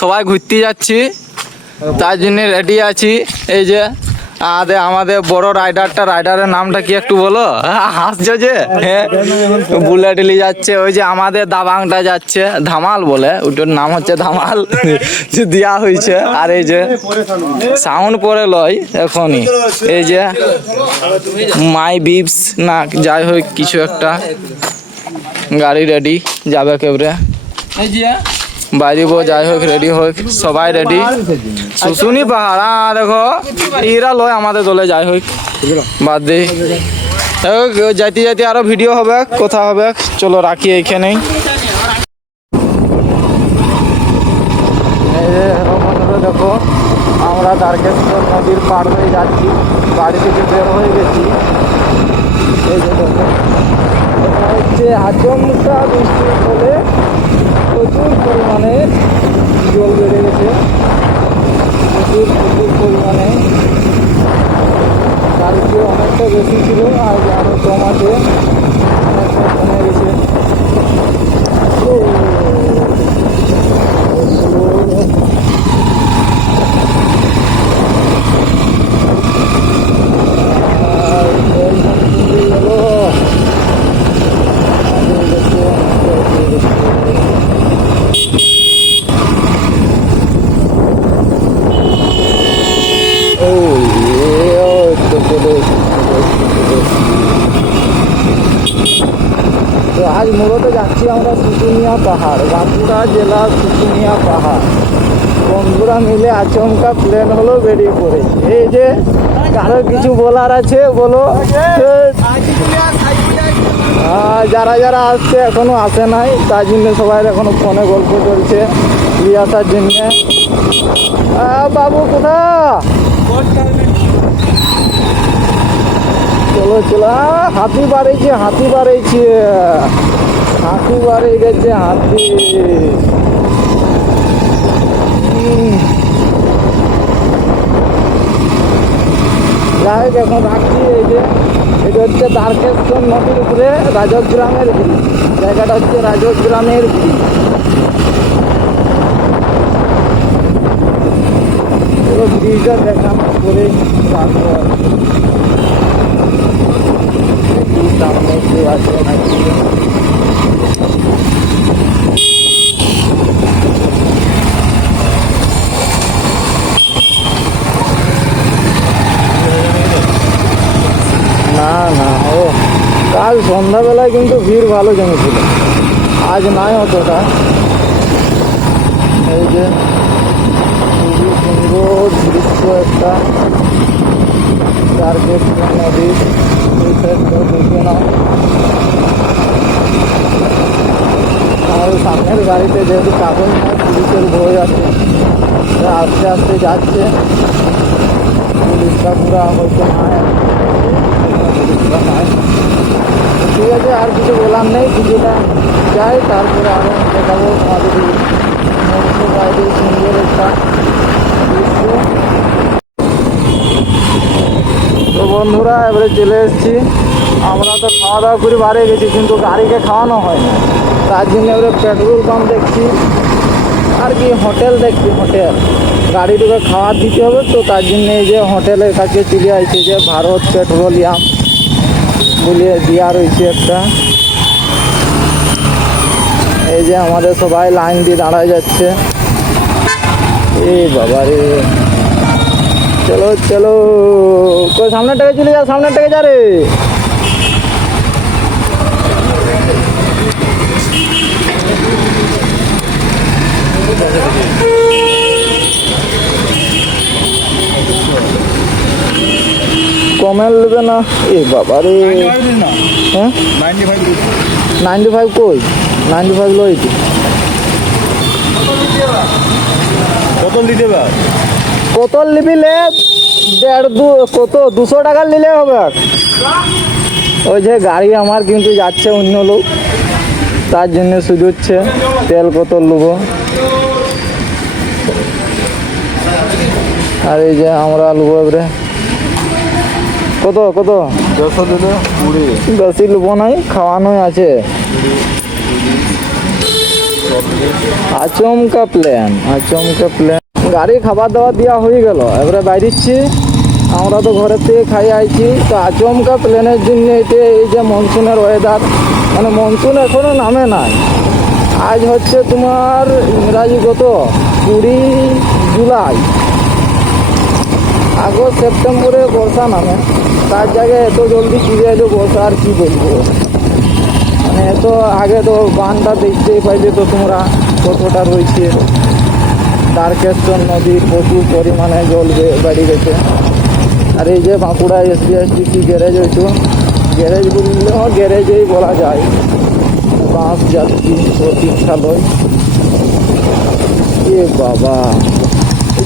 সবাই ঘুরতে যাচ্ছি। তার জন্য রেডি আছি। এই যে, আমাদের আমাদের বড় রাইডারটা রাইডারের নামটা কি একটু বলো? হাসছো যে? হ্যাঁ। বুলেট নিয়ে যাচ্ছে, ওই যে আমাদের দাবাংটা যাচ্ছে, ধামাল বলে। ওটার নাম হচ্ছে ধামাল। যে দেওয়া হয়েছে আর এই যে সাউন্ড পরে লয় এখনই। এই যে মাই বিপস না, যাই হোক, কিছু একটা। গাড়ি রেডি যাবে কেবরে বাইরিব যাই হোক রেডি হোক সবাই রেডি শুশুনি পাহাড় দেখো ইরা লয় আমাদের দলে যাই হোক। বাদ হোক, যাইতে যাইতে আরও ভিডিও হবে কথা হবে। চলো রাখি বন্ধুরা দেখো আমরা দ্বারকেশ্বর নদীর পার হয়ে যাচ্ছি। বাড়ি থেকে বের হয়ে গেছি। এই যে হচ্ছে আচমকা বৃষ্টির ফলে প্রচুর পরিমাণে জল বেড়ে গেছে। প্রচুর প্রচুর পরিমাণে। বাড়িতে অনেকটা বেশি ছিল, আর আরও কম আছে অনেকটা কমে গেছে ও, আর জল মন্দির গেলো তো আজ মূলত যাচ্ছি আমরা শুশুনিয়া পাহাড় বাঁকুড়া জেলার শুশুনিয়া পাহাড়। বন্ধুরা মিলে আচমকা প্লেন হলো বেরিয়ে পড়েছে এই যে কারও কিছু বলার আছে, বলো। যারা যারা আসছে, এখনও আসে নাই, তার জন্য সবাই এখনও ফোনে গল্প চলছে নিয়ে আসার জন্য বাবু কোথা চলো চলো। হাতি বাড়াইছে হাতি বাড়াইছে হাতি বাড়ে গেছে, হাতি। যাই হোক এখন রাখছি এই যে, এটা হচ্ছে দ্বারকেশ্বর নদীর উপরে রাজগ্রামের ব্রিজ জায়গাটা হচ্ছে রাজগ্রামের ব্রিজ ব্রিজটা দেখাম করে রাখব। আছে না না ও কাল সন্ধ্যাবেলায় কিন্তু ভিড় ভালো জমেছিল। আজ নাই অতটা। এই যে খুবই সুন্দর দৃশ্য একটা তারকেশ্বর নদী। এই সাইডটা দেখে সামনের গাড়িতে যেহেতু কাগজ নাই পুলিশের বই আছে। আস্তে আস্তে যাচ্ছে। পুলিশটা পুরা হয়তো নাই ঠিক আছে, আর কিছু বলার নেই কিছুটা যাই, তারপরে আরও দেখাবো তোমাদের সুন্দর একটা তো বন্ধুরা, এবারে চলে এসেছি। আমরা তো খাওয়া দাওয়া করে বাড়ি গেছি, কিন্তু গাড়িকে খাওয়ানো হয় না। তার জন্য এবারে পেট্রোল পাম্প দেখছি, আর কি হোটেল দেখছি, হোটেল। গাড়িটাকে খাওয়া দিতে হবে, তো তার জন্য এই যে হোটেলের কাছে চলে আসছে যে ভারত পেট্রোলিয়াম। বলে দেওয়া রয়েছে একটা। এই যে আমাদের সবাই লাইন দিয়ে দাঁড়ায় যাচ্ছে। এই বাবা রে। চলো চলো। কই, সামনের টাকা চলে যা, সামনের টাকা যা রে। কমেল নেবে না? এ বাবা রে। হ্যাঁ? নাইনটি ফাইভ কই? নাইনটি ফাইভ লইছি কত দিতে কত নিবি লে? দেড় দু কত? দুশো টাকার নিলে হবে ওই যে গাড়ি আমার কিন্তু যাচ্ছে অন্য লোক। তার জন্য সুযোচ্ছে তেল কত নেব? আর এই যে আমরা নেব এবারে কত কত? যশো দিলে কুড়ি। নাই খাওয়ানোই আছে। আচমকা প্ল্যান আচমকা প্ল্যান গাড়ি খাবার দাবার দেওয়া হয়ে গেল এবারে বাইরিচ্ছি। আমরা তো ঘরের থেকে খাই আইছি। তো আচমকা প্ল্যানের জন্য এটা এই যে মনসুনের ওয়েদার মানে মনসুন এখনও নামে নাই। আজ হচ্ছে তোমার ইংরাজি কত? কুড়ি জুলাই। আগস্ট, সেপ্টেম্বরে বর্ষা নামে। তার জায়গায় এত জলদি চলে এলো বর্ষা, আর কি বলব? মানে এত আগে তো বানটা দেখতেই পাইলে তো তোমরা কতটা রয়েছে। তারকেশ্বর নদীর প্রচুর পরিমাণে জল বেড়ে গেছে। আর এই যে বাঁকুড়া এসবিএসটিসি গ্যারেজ হয়েছে গ্যারেজ বললেও গ্যারেজেই বলা যায়। বাস যাত্রী প্রতীক্ষালয়। এ বাবা!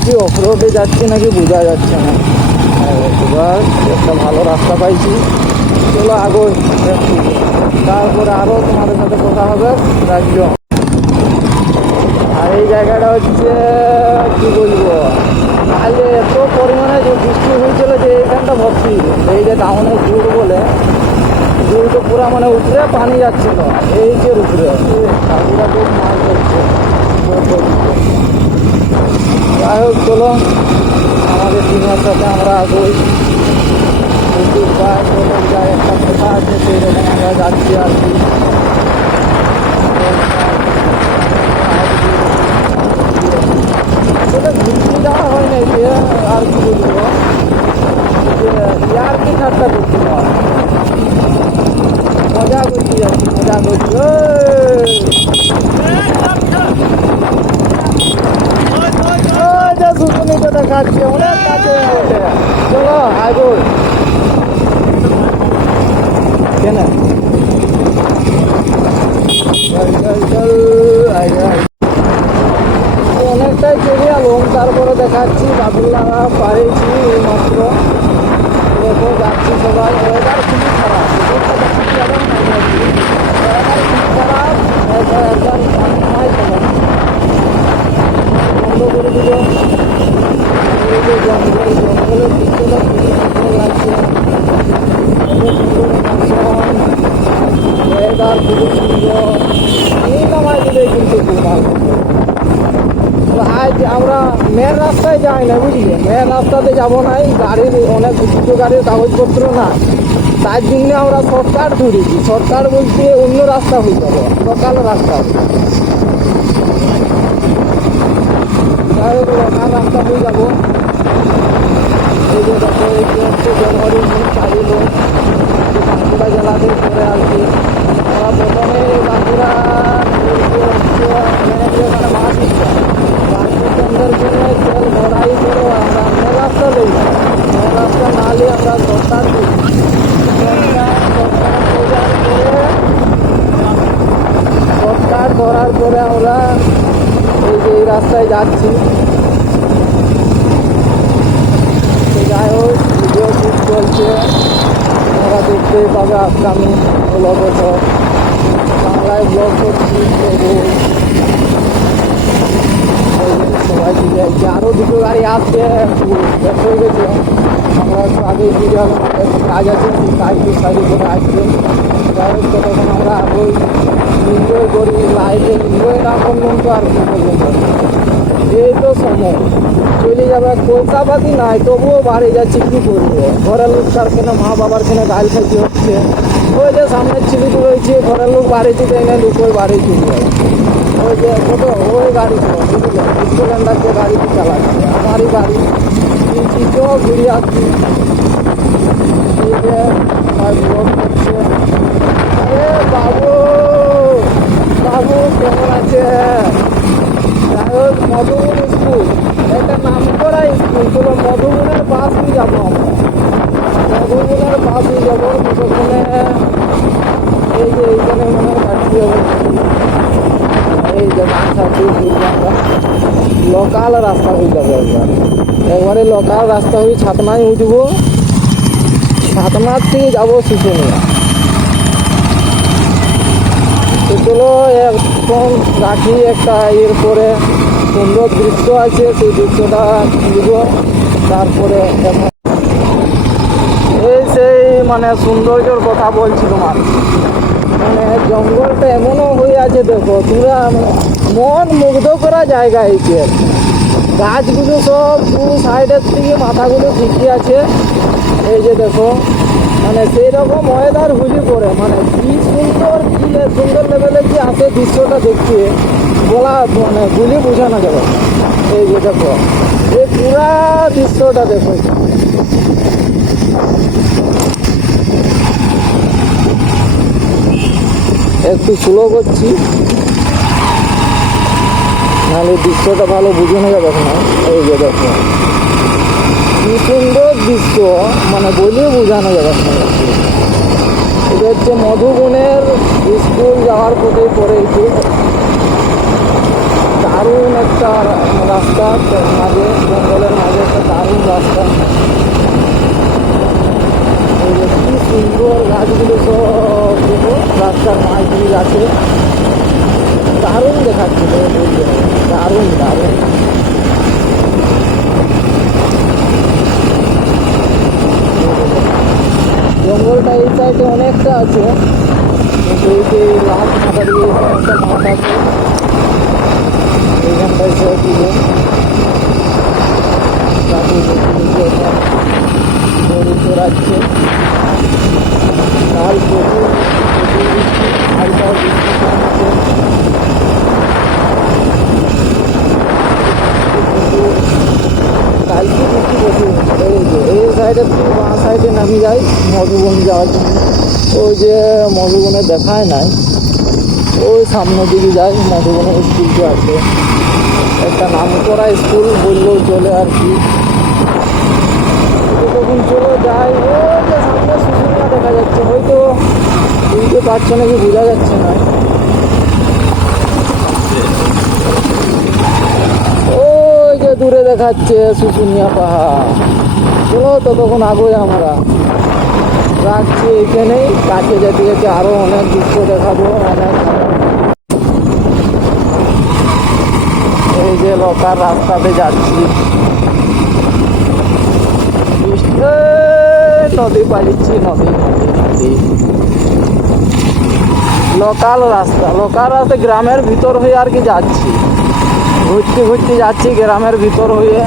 এই যে অফরোডে যাচ্ছি নাকি বোঝা যাচ্ছে না। এবার একটা ভালো রাস্তা পাইছি। চলো আগো তারপরে আরও তোমাদের সাথে কথা হবে। রাজ্য আর এই জায়গাটা হচ্ছে, কি বলব? কালে এত পরিমাণে যে বৃষ্টি হয়েছিল যে এইখানটা ভর্তি। এই যে টাউনে জুড় বলে জুড় তো পুরো মানে উপরে পানি যাচ্ছিল। এই যে উপরে খুব মাছ যাই হোক চলো। আমাদের টিমের সাথে আমরা আগোই কিন্তু যায় একটা কথা আছে, সেই রকম আমরা যাচ্ছি আর কি। ঘুরতে যাওয়া হয় না যে, আর কি বলব? যে, ইয়ার কি ঠাট্টা মজা করছি যাচ্ছি মজা করছি ওই! ওই যে শুকুনিটা দেখাচ্ছে অনেক কাছে চলো, আগুন। কেন? অনেকটাই চলে এলাম, তারপরে দেখাচ্ছি বাদুল্লা পারেছি এই মাত্র দেখো, যাচ্ছি সবাই। ওয়েদার খুবই খারাপ। খারাপ। নাই চলে বন্ধ করে দিল। আমরা মেন রাস্তায় যাই না, বুঝলি? মেন রাস্তাতে যাব নাই গাড়ির অনেক কিছু গাড়ির কাগজপত্র না। তার জন্য আমরা শর্টকাট ধরেছি। শর্টকাট বলতে অন্য রাস্তা হয়ে যাব লোকাল রাস্তা। যাই হোক লোকাল রাস্তা হয়ে যাব এই যে দেখো এই যে হচ্ছে জানুয়ারি মাস চাইল বাঁকুড়া জেলাতে পরে আর কি প্রথমে বাঁকুড়া না ধরার পরে আমরা রাস্তায় যাচ্ছি। যাই হোক ভিডিও শুট চলছে। তোমরা দেখতেই পাবে আপকামিং ব্লগত বাংলায় ব্লগ করছি সবাই দিকে আরও দুটো গাড়ি আসছে ব্যস্ত হয়ে গেছে আমরা একটু আগেই দিয়ে কাজ আছে কাজটি সারি করে আসবে যাই হোক আমরা ওই এনজয় করি, লাইফে এনজয় না করলাম তো আর কি এই তো সময়। চলে যাবে পয়সা পাতি নাই তবুও বাড়ি যাচ্ছি, কি করব? ঘরের লোক তার কেন, মা বাবার কেন গাল খাইতে হচ্ছে। ওই যে সামনের ছেলেটি রয়েছে ঘরের লোক বাড়িতে দেয় না লোক ওই বাড়ি চলে যায় ওই যে কত ওই গাড়ি স্টুডেন্টরা যে গাড়িটি চালাচ্ছে আমারই গাড়ি তো ঘুরে আসছি। বাবু! বাবু কেমন আছে মধুবন স্কুল একটা নাম করা স্কুল চলো মধুবনের বাস নিয়ে যাব আমরা মধুবনের বাস নিয়ে যাব ততক্ষণে এই যে এইখানে মনে হয় এই যে আমরা লোকাল রাস্তা হয়ে যাবে একবার লোকাল রাস্তা হয়ে ছাতনায় উঠবো ছাতনার থেকে যাব চলো এখন রাখি একটা এর পরে সুন্দর দৃশ্য আছে, সেই দৃশ্যটা নিব তারপরে এই সেই মানে সৌন্দর্যর কথা বলছি তোমার। মানে জঙ্গলটা এমনও হয়ে আছে, দেখো, পুরা মন মুগ্ধ করা জায়গা এইছে গাছগুলো সব দু সাইডের থেকে মাথাগুলো ঠিকই আছে। এই যে দেখো মানে সেই রকম ওয়েদার হুলি পড়ে মানে কি সুন্দর কি সুন্দর লেভেলে কি আসে দৃশ্যটা দেখতে বলা মানে গুলি বোঝানো যাবে। এই যে দেখো, এই পুরা দৃশ্যটা দেখো। একটু স্লো করছি। নাহলে দৃশ্যটা ভালো বুঝানো যাবে না। এই যে দেখো। কি সুন্দর দৃশ্য মানে বলেও বোঝানো যাবে এটা হচ্ছে মধুবনের স্কুল যাওয়ার পথে পড়েছে দারুণ একটা রাস্তা মাঝে, জঙ্গলের মাঝে একটা দারুণ রাস্তা। কি সুন্দর গাছগুলো সব, রাস্তার দিয়ে আছে। দারুণ দেখাচ্ছে। দারুণ দারুণ। জঙ্গলটা এই সাইডে অনেকটা আছে। কিন্তু এই যে লাস্ট মাথা দিয়ে একটা মাঠ আছে, এইখানটায় সব গরু চড়াচ্ছে কাল প্রচুর কালকে বৃষ্টি প্রচুর এই যে, এই সাইডে বাঁ সাইডে নামি যাই, মধুবন যাওয়ার জন্য। ওই যে মধুবনে দেখায় নাই। ওই সামনের দিকে যাই মধুবনের স্কুলটা আছে। একটা নাম করা স্কুল বললেও চলে আর কি। তখন চলে যাই। ওই যে সামনে শুশুনিয়া দেখা যাচ্ছে। হয়তো বুঝতে পারছ নাকি, বোঝা যাচ্ছে না। যে দূরে দেখাচ্ছে শুশুনিয়া পাহাড়। চলো তো তখন আಗೋই আমরা। রাখছি এখানেই কাছে যেতে যেতে আরও অনেক দৃশ্য দেখাবো, অনেক এই যে লোকার রাস্তাতে যাচ্ছি। নদী পালিচ্ছি, নদী নদী নদী। লোকাল রাস্তা লোকাল রাস্তা, গ্রামের ভিতর হয়ে আর কি যাচ্ছি। ঘুরতে ঘুরতে যাচ্ছি গ্রামের ভিতর হয়ে।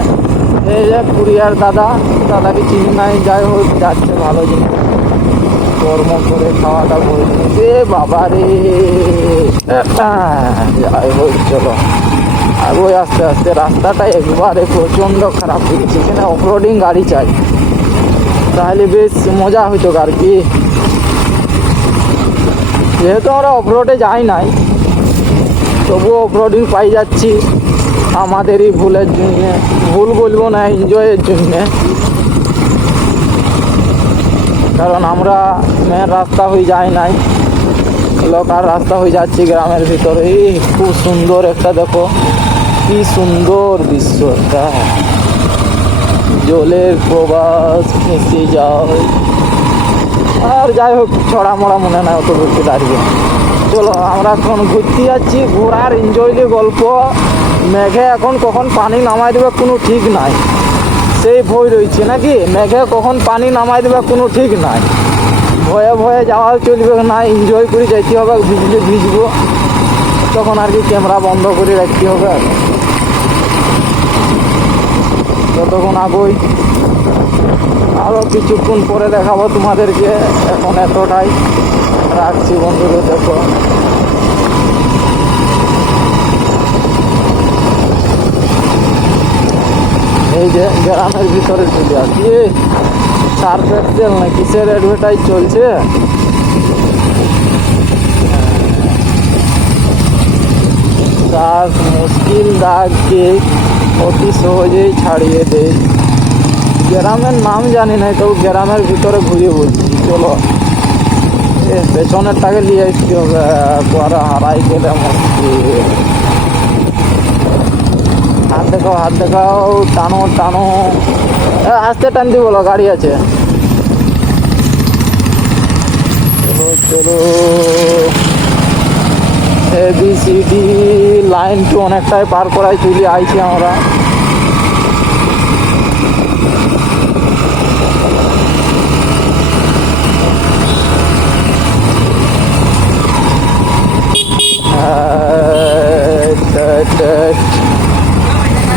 এই যে কুরিয়ার দাদা, দাদাকে চিনি নাই, যাই হোক, যাচ্ছে ভালো জিনিস। কর্ম করে খাওয়াটা নিয়েছে বাবা রে। যাই হোক, চলো। আর ওই আস্তে আস্তে রাস্তাটা একবারে প্রচণ্ড খারাপ হয়ে গেছে। এখানে অফরোডিং গাড়ি চাই। তাহলে বেশ মজা হইতো আর কি। যেহেতু আমরা অফরোডে যাই নাই তবুও অফরোডিং পাই যাচ্ছি। আমাদেরই ভুলের জন্যে। ভুল বলব না এনজয়ের জন্যে। কারণ আমরা মেন রাস্তা হয়ে যাই নাই। লোকাল রাস্তা হয়ে যাচ্ছি গ্রামের ভিতরে। এই খুব সুন্দর একটা দেখো। কি সুন্দর দৃশ্য একটা। জলের প্রবাস ভেসে যায়। আর যাই হোক, ছড়া মড়া মনে নাই, অত ঘুরতে দাঁড়িয়ে? চলো আমরা এখন ঘুরতে যাচ্ছি, ঘোরার এনজয়লি গল্প, মেঘে এখন কখন পানি নামাই দেবে কোনো ঠিক নাই। সেই ভয় রয়েছে নাকি? মেঘে কখন পানি নামাই দেবে কোনো ঠিক নাই। ভয়ে ভয়ে যাওয়া চলবে না এনজয় করে যাইতে হবে, ভিজলে ভিজবো। তখন আর কি ক্যামেরা বন্ধ করে রাখতে হবে। যতক্ষণ আগোই আরও কিছুক্ষণ পরে দেখাবো তোমাদেরকে, এখন এতটাই। রাখছি বন্ধুদের দেখো। এই যে গ্রামের ভিতরে চলে আসি। সার্ফ এক্সেল না কিসের অ্যাডভার্টাইজ চলছে? সার্ফ মুশকিল দাগকে অতি সহজেই ছাড়িয়ে দেয় গ্রামের নাম জানি না, তবু গ্রামের ভিতরে ঘুরিয়ে বলছি। চলো। এ পেছনেরটাকে নিয়ে আসতে হবে, পরে হারাই গেলে হাত দেখাও হাত দেখাও, টানো টানো। আসতে টান দি বলো, গাড়ি আছে। চলো A B C D line two অনেকটাই পার করাই চলে আইছি আমরা।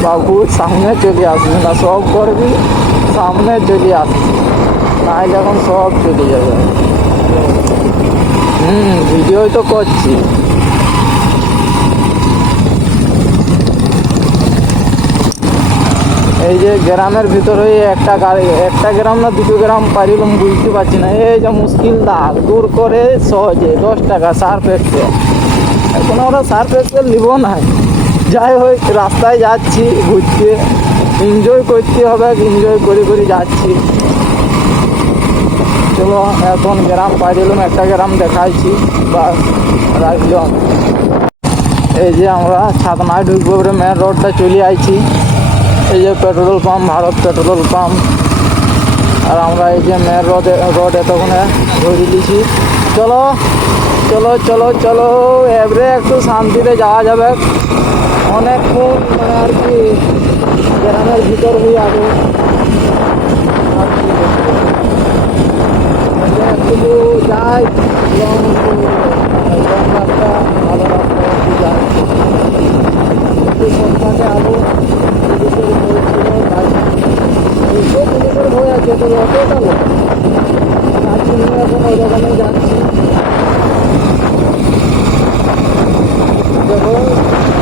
বাবু, সামনে চলে আসবে না, সব করবি, সামনে চলে আসবি। নাহলে এখন সব চলে যাবে। হুম, ভিডিওই তো করছি। এই যে গ্রামের ভিতরে একটা গাড়ি, একটা গ্রাম না দুটো গ্রাম পারিলাম বুঝতে পারছি না। এই যে মুশকিল দাগ দূর করে সহজে দশ টাকা সার পেটতে এখন আমরা সার পেটতে নিব না। যাই হোক, রাস্তায় যাচ্ছি, ঘুরতে। এনজয় করতে হবে এনজয় করে করে যাচ্ছি। চলো, এখন গ্রাম পাইলাম একটা গ্রাম দেখাইছি বা রাখলাম। এই যে আমরা ছাতনায় ঢুকবো মেন রোডটা চলে আইছি। এই যে petrol pump Bharat petrol pump আর আমরা এই যে মেন রোড রোড এতক্ষণে ধরে দিয়েছি। চলো। চলো চলো চলো, এবারে একটু শান্তিতে যাওয়া যাবে। অনেকক্ষণ মানে আর কি, গ্রামের ভিতর হয়ে যে একটু যাই, লং রাস্তা, ভালো রাস্তা, একটু যাই। একটু সন্ধ্যাকে আলো পুলিশের হয়েছিল তাই। এসে পুলিশের অতটা লোক নিয়ে এখন ওই দোকানে যাচ্ছি। দেখো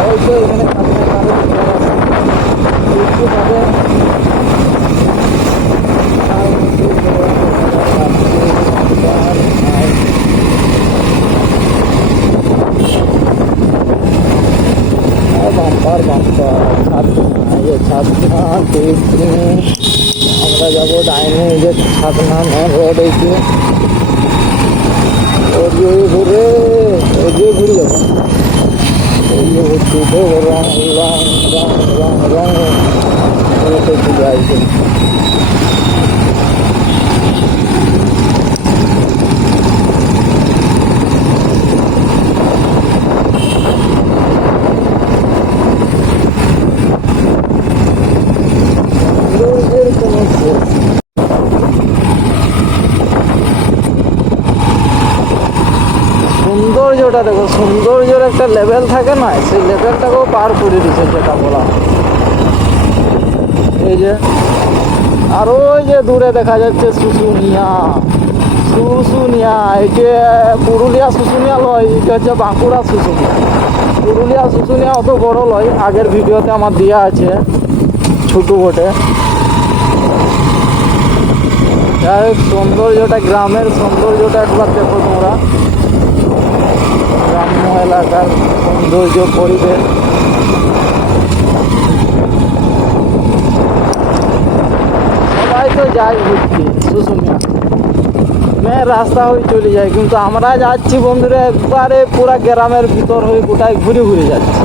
অবশ্যই এখানে কাছে কারও একটু ভাবে বাম্পার বাম্পার ছাদনা এই ছাদনা দেখে আমরা যাব ডাইনে এই যে ছাদনা মেন রোড এই যে ওদিকে ঘুরে ওদিকে ঘুরে যাব এই যে ঘুরতে তো রং রং রং রং রং ঘুরে ঘুরে আসবে সৌন্দর্যের কোনো শেষ সৌন্দর্যটা দেখো সৌন্দর্যের একটা লেভেল থাকে না, সেই লেভেলটাকেও পার করে দিচ্ছে যেটা বলা এই যে, আর ওই যে দূরে দেখা যাচ্ছে শুশুনিয়া শুশুনিয়া, এই যে পুরুলিয়া শুশুনিয়া লয়, এটা হচ্ছে বাঁকুড়া শুশুনিয়া। পুরুলিয়া শুশুনিয়া অত বড় লয়, আগের ভিডিওতে আমার দেওয়া আছে, ছোটো বটে। সৌন্দর্যটা, গ্রামের সৌন্দর্যটা একবার দেখো তোমরা। গ্রাম্য এলাকার সৌন্দর্য, পরিবেশ। সবাই তো যায় ঘুরতে শুশুনিয়া মেয়ে রাস্তা হয়ে চলে যায়, কিন্তু আমরা যাচ্ছি বন্ধুরা, একবারে পুরা গ্রামের ভিতর হয়ে গোটায় ঘুরে ঘুরে যাচ্ছি।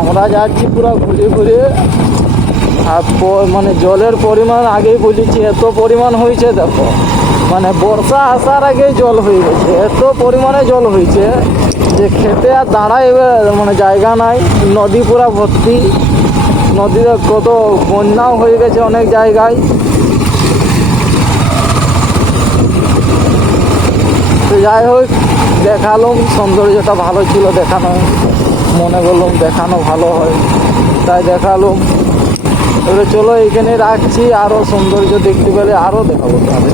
আমরা যাচ্ছি পুরো ঘুরে ঘুরে, আর মানে জলের পরিমাণ আগেই বলেছি, এত পরিমাণ হয়েছে, দেখো। মানে বর্ষা আসার আগেই জল হয়ে গেছে। এত পরিমাণে জল হয়েছে যে খেতে আর দাঁড়ায় মানে জায়গা নাই। নদী পুরা ভর্তি। নদীতে কত বন্যাও হয়ে গেছে অনেক জায়গায়। তো যাই হোক, দেখালাম। সৌন্দর্যটা ভালো ছিল দেখানো। মনে করলাম দেখানো ভালো হয়। তাই দেখালাম। এবারে চলো এখানে রাখছি। আরও সৌন্দর্য দেখতে পেলে আরও দেখাবো তাহলে।